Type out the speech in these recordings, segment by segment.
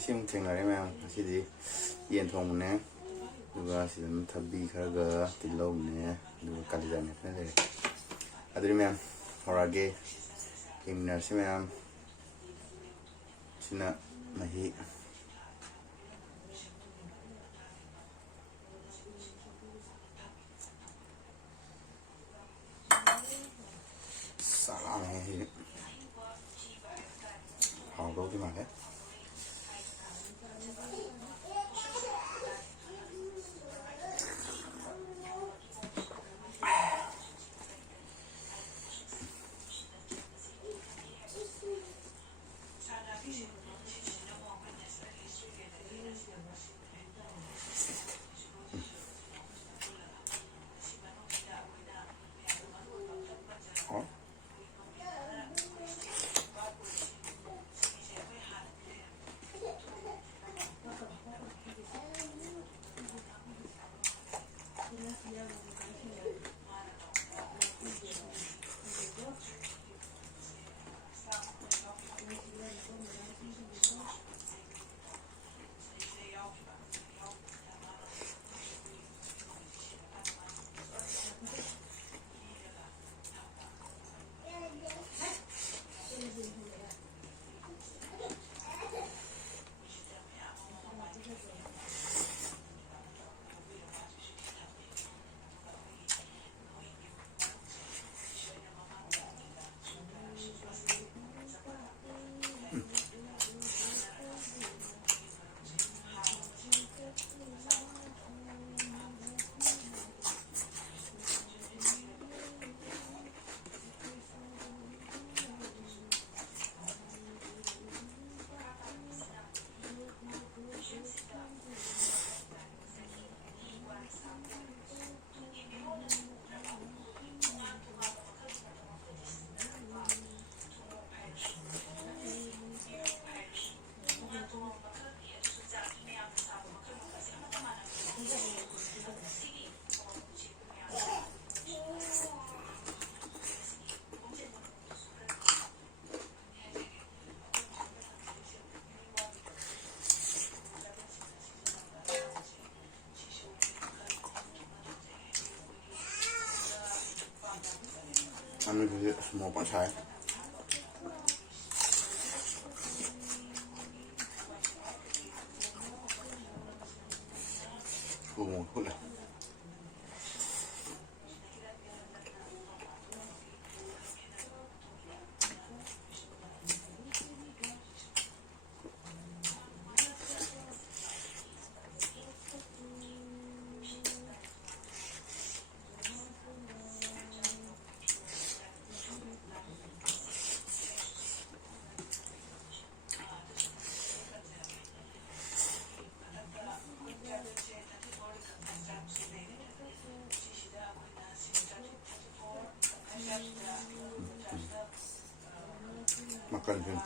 ꯏꯁꯤꯡ ꯊꯦꯡꯅꯔꯦ ꯃꯌꯥꯝ ꯉꯁꯤꯗꯤ ꯌꯦꯟ ꯊꯣꯡꯕꯅꯦ ꯑꯗꯨꯒ ꯁꯤꯗ ꯊꯕꯤ ꯈꯔꯒ ꯇꯤꯜꯍꯧꯅꯦ ꯑꯗꯨꯒ ꯀꯥꯂꯤꯖꯥꯅꯦ ꯈꯔ ꯂꯩꯔꯦ ꯑꯗꯨꯗꯤ ꯃꯌꯥꯝ ꯍꯧꯔꯛꯑꯒꯦ ꯌꯦꯡꯃꯤꯟꯅꯔꯁꯤ ꯃꯌꯥꯝ ꯁꯤꯅ ꯃꯍꯤ ꯆꯥꯛꯂꯥꯝꯃꯦ ꯍꯥꯎꯗꯧꯗꯤ ꯃꯥꯜꯂꯦ 하면서 먹고 잘 그거 먹을래 makan 좀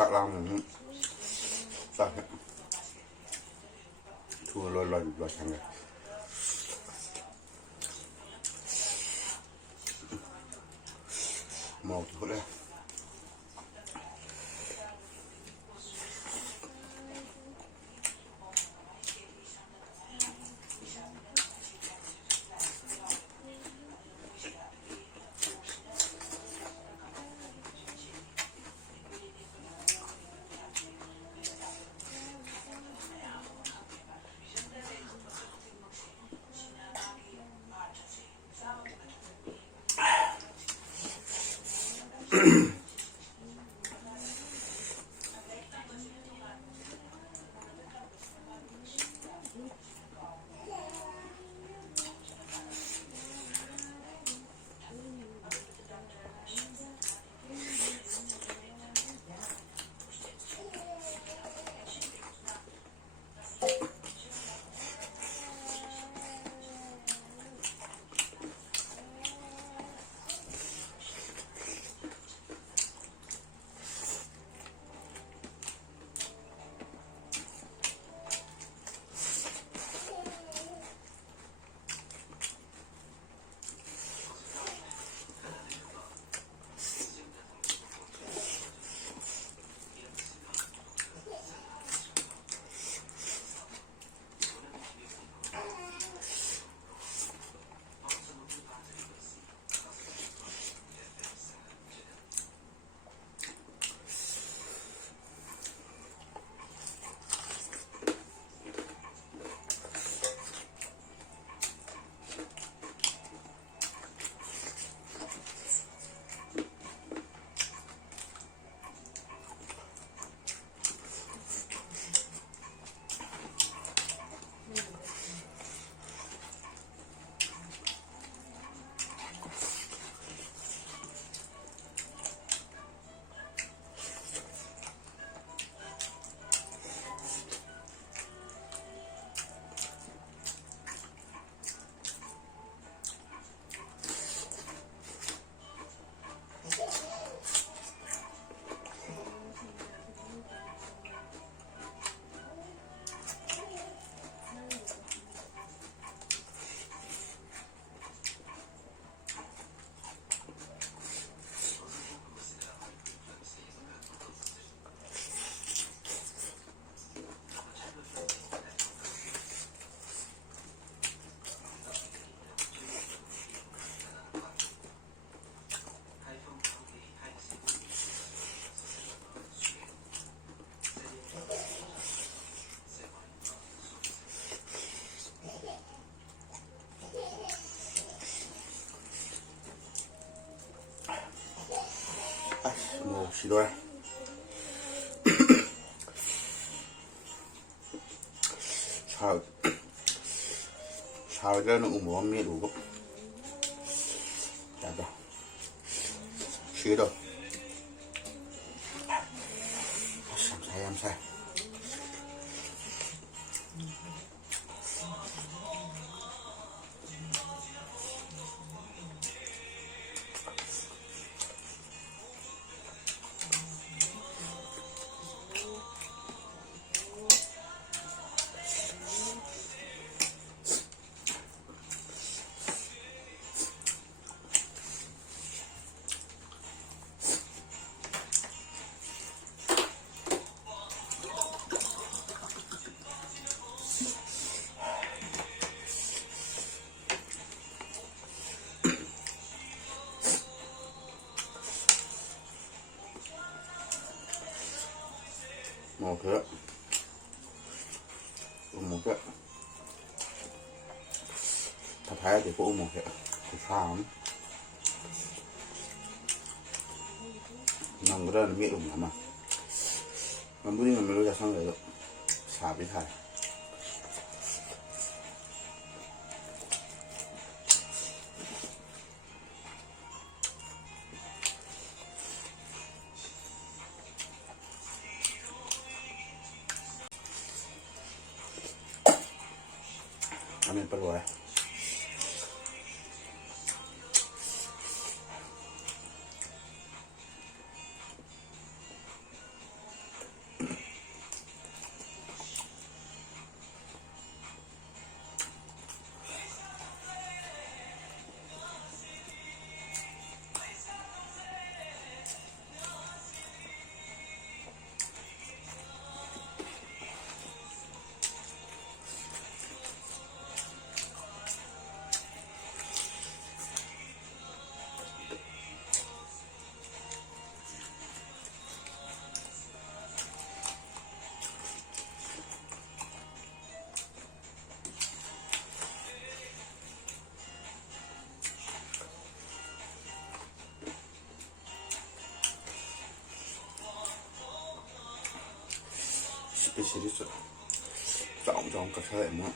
싹 나오면 싹 둘러라 장가 먹 그래 뭐 시도해 sao cho nó ủng hộ mía đủ gốc đẹp rồi xí rồi em sai một cái thật thái thì cũng một cái pha lắm nằm cái đó là miệng đúng lắm mà bữa nay mình ra sang rồi xả với thải Amin perlu ya. 피시리스 짱짱 까사에 뭐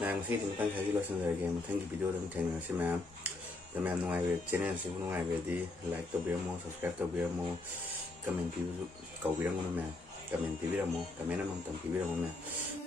Ma'am khi thì mình thấy cái lời game mình thấy cái video đăng trên xem ma'am rồi ma'am ngoài về channel sẽ ngoài về đi like tàu video mo subscribe tàu video mo comment video cầu video mo ma'am comment video mo comment nó tầm video mo ma'am